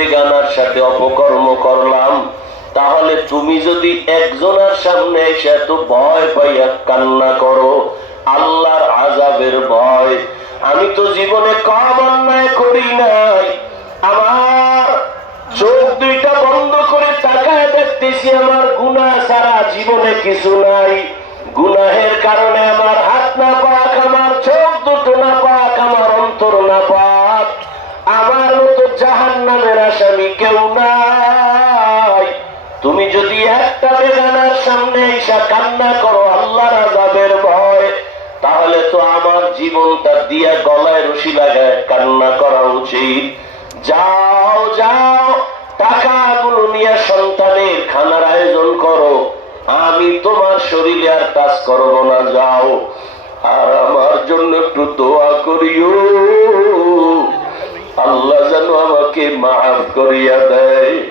বেগানার সাথে অপকর্ম করলাম, তাহলে তুমি যদি একজনের সামনে এসে এত ভয় পাইয়া কান্না করো, আল্লাহর আজাবের ভয়। আমি তো জীবনে কম অন্যায় করি নাই। আমার চোখ দুইটা বন্ধ করে তাকায় দেখতেছি, আমার গুণা সারা জীবনে কিছু নাই। গুনাহের কারণে আমার হাত না পাক, আমার চোখ দুটো না পাক, আমার অন্তর না পাক আমার মতো জাহান নামের আসামি কেউ নাই। তুমি যদি একটা বেগানার সামনে এসা কান্না করো, আল্লাহর আজাবের ভয়, তাহলে তো আমার জীবনটা দিয়া গলায় রশি লাগায় কান্না করা উচিত। যাও যাও, টাকাগুলো নিয়ে সন্তানের খানার আয়োজন করো। আমি তোমার শরীরে আর কাজ করব না, যাও। আর আমার জন্য একটু দোয়া করিও। আল্লাহ যেন আমাকে মাফ করিয়া দেয়।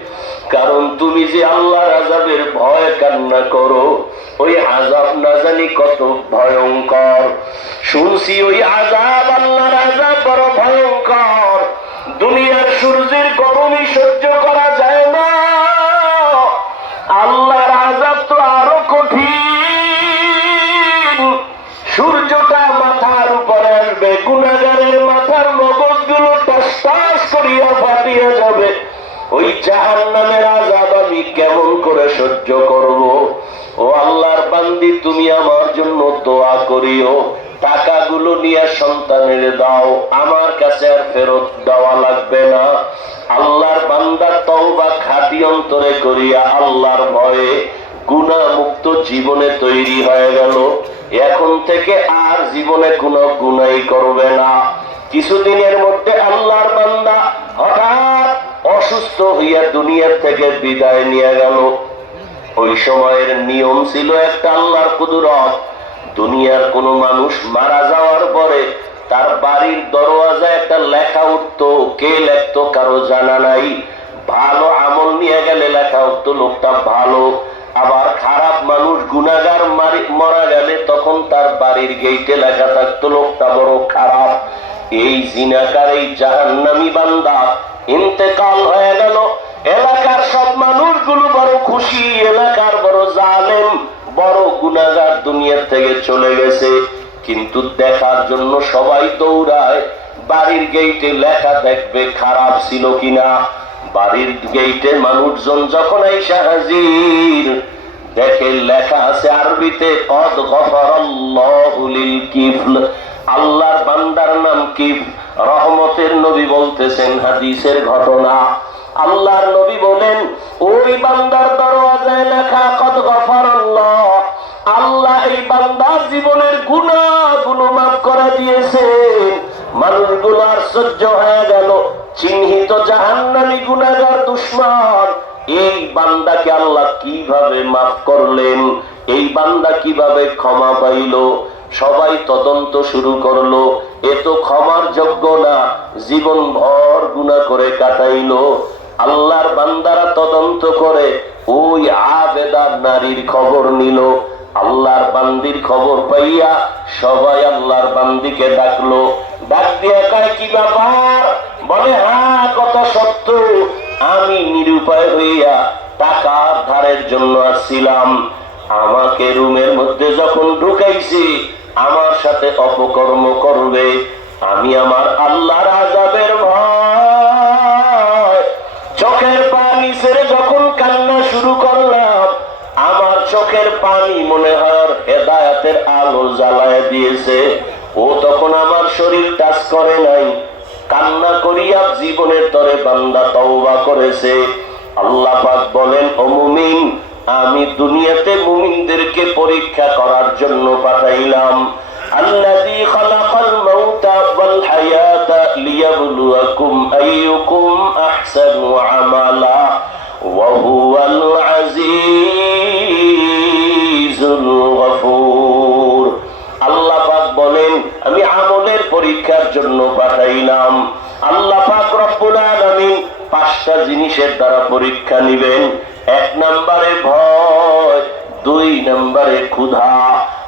কারণ তুমি যে আল্লাহর আজাবের ভয় কান্না করো, ওই আজাব না জানি কত ভয়ঙ্কর। শুনছি ওই আজাব আল্লাহ রাজা বড় ভয়ঙ্কর। দুনিয়ার সূর্যের গরমই সহ্য করা যায় না। ফাটিয়া যাবে। ওই জাহান নামের আজাব আমি কেমন করে সহ্য করব? ও আল্লাহর বান্দি, তুমি আমার জন্য দোয়া করিও। টাকাগুলো নিয়ে সন্তানের দাও। আমার কাছে আর ফেরত দেওয়া লাগবে না। আল্লাহর বান্দা তওবা খাটি অন্তরে করিয়া আল্লাহর ভয়ে গুণা মুক্ত জীবনে তৈরি হয়ে গেল। এখন থেকে আর জীবনে কোনো গুনাই করবে না। কিছুদিনের মধ্যে আল্লাহর বান্দা অসুস্থ হইয়া দুনিয়ার থেকে বিদায় নিয়ে গেল। ওই সময়ের নিয়ম ছিল একটা আল্লাহর কুদরত। দুনিয়ার কোন মানুষ মারা যাওয়ার পরে তার বাড়ির দরওয়াজা একটা লেখা উঠতো, কে লেখতো কারও জানা নাই। ভালো আমল নিয়ে গেলে লেখা উঠতো, লোকটা ভালো। আবার খারাপ মানুষ গুনাগার মারি মারা গেলে তখন তার বাড়ির গেইটে লেখা থাকতো, লোকটা বড় খারাপ। এই জিনাকার, এই জাহান্নামি বান্দা ইন্তেকাল হয়ে গেল। এলাকার সব মানুষগুলো বড় খুশি, এলাকার বড় জালেম, বড় গুনাগার দুনিয়ার থেকে চলে গেছে। কিন্তু দেখার জন্য সবাই দৌড়ায়। বাড়ির গেইটে লেখা দেখবে খারাপ ছিল কিনা। বাড়ির গেইটে মানুষজন যখন এসে হাজির, দেখে লেখা আছে আরবিতে, কদ গফরাল্লাহুলিল কিফল। আল্লাহর বান্দার নাম কিফ রহমতের নবী বলতেছেন হাদিসের ঘটনা। আল্লাহর নবী বলেন, ওই বান্দার দরওয়াজায় লেখা কত গফরাল্লাহ। আল্লাহ এই বান্দার জীবনের গুণা গুলো মাফ করে দিয়েছে মানুষগুলো সহ্য হয়ে গেল। চিহ্নিত জাহান্নামী গুণাগার দুশ্মন। এই বান্দাকে আল্লাহ কীভাবে মাফ করলেন? এই বান্দা কীভাবে ক্ষমা পাইল? সবাই তদন্ত শুরু করল। এ তো ক্ষমার যোগ্য না জীবন ভর গুণা করে কাটাইলো। আল্লাহর বান্দারা তদন্ত করে ওই আবেদার নারীর খবর নিল। আল্লাহর বান্দির খবর পাইয়া সবাই আল্লাহর বান্দিকে ডাকলো। ডাক দিয়া কয়, কি ব্যাপার? বলে হ্যাঁ কথা সত্য। আমি নিরুপায় হইয়া টাকা ধারের জন্য আসছিলাম। আমাকে রুমের মধ্যে যখন ঢুকাইছি আমার সাথে অপকর্ম করবে। আমি আমার আল্লাহর আজাবের ভয়। চোখের পানি ছেড়ে যখন কান্না শুরু করলাম, আমার চোখের পানি মনে হয় হেদায়াতের আলো জ্বালায় দিয়েছে। ও তখন আমার শরীর টাচ করে নাই। কান্না করিয়া জীবনের তরে বান্দা তওবা করেছে। আল্লাহ পাক বলেন, ও মুমিন আমি দুনিয়াতে মুমিনদেরকে পরীক্ষা করার জন্য পাঠাইলাম। আল্লাপাক বলেন, আমি আমলের পরীক্ষার জন্য পাঠাইলাম। আল্লাপাক রপুরা আমি পাঁচটা জিনিসের দ্বারা পরীক্ষা নিবেন। এক নম্বরে ভয়, দুই নম্বরে ক্ষুধা।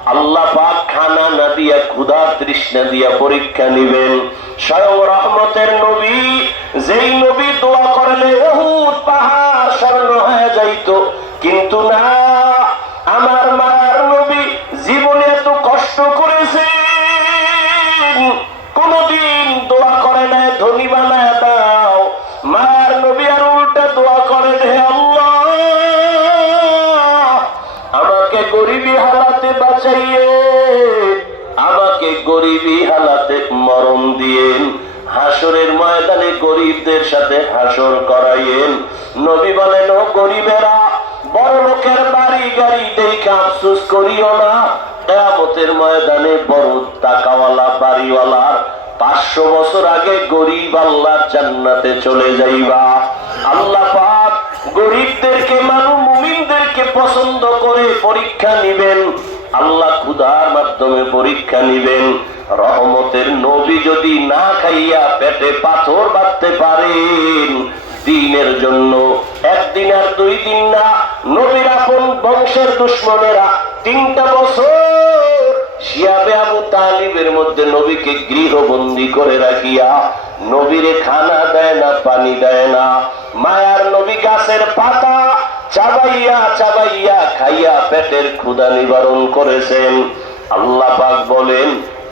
আল্লাহ পাক খানা না দিয়া ক্ষুধা, তৃষ্ণা দিয়া পরীক্ষা নিবেন। স্বয়ং রহমতের নবী, যেই নবী দোয়া করলে পাহাড় স্বর্ণ হয়ে যাইত। কিন্তু না আমাকে গরিবী হালাতে মরণ দিয়েন, হাসরের ময়দানে গরিবদের সাথে হাসর করাইয়েন। নবী বলেন, ও গরিবেরা, বড় লোকের বাড়ি গাড়ি দেখে আফসোস করিও না। কেয়ামতের ময়দানে বড় টাকাওয়ালা বাড়িওয়ালার পাঁচশো বছর আগে গরিব আল্লাহ জান্নাতে চলে যাইবা। আল্লাহ পাক গরিবদেরকে, মানু মুমিনদেরকে পছন্দ করে পরীক্ষা নিবেন। আল্লাহ ক্ষুধার মাধ্যমে পরীক্ষা নিবেন। রহমতের নবী যদি না খাইয়া পেটে পাথর বাঁধতে পারেন, দিনের জন্য একদিন আর দুই দিন না। নবীর আপন বংশের দুশ্মনেরা তিনটা বছর শিয়াবে আবু তালিবের মধ্যে নবীকে গৃহবন্দী করে রাখিয়া নবীরে খানা দেয় না, পানি দেয় না। মায়ার নবী গাছের পাতা চাবাইয়া চাবাইয়া খাইয়া পেটের ক্ষুধা নিবারণ করেছেন। আল্লাহ পাক বলেন,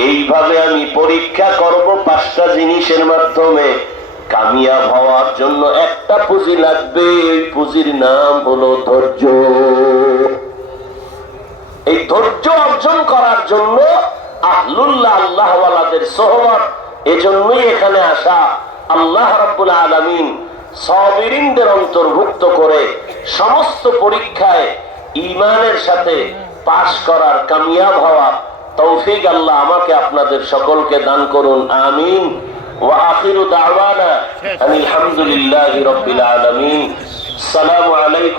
এইভাবে আমি পরীক্ষা করব পাঁচটা জিনিসের মাধ্যমে। কামিয়াব হওয়ার জন্য একটা পুঁজি লাগবে। এই পুঁজির নাম হলো ধৈর্য। এই ধৈর্য অর্জন করার জন্য আহলুল্লাহ, আল্লাহওয়ালাদের সোহবত এজন্যই এখানে আসা আল্লাহ রাব্বুল আলামিন সবিরিনদের অন্তর্ভুক্ত করে সমস্ত পরীক্ষায় ইমানের সাথে পাশ করার কামিয়াব হওয়া তৌফিক আল্লাহ আমাকে আপনাদের সকলকে দান করুন, আমিন। আনিল হামদুলিল্লাহি রাব্বিল আলামিন। আসসালামু আলাইকুম।